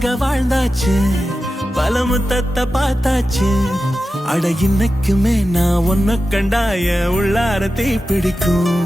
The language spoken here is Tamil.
உனக்காக வாழ்ந்தாச்சு, பல முத்தத்தை பார்த்தாச்சு. அட இன்னைக்குமே நான் உன்னை கண்டாய உள்ளார தீ பிடிக்கும்.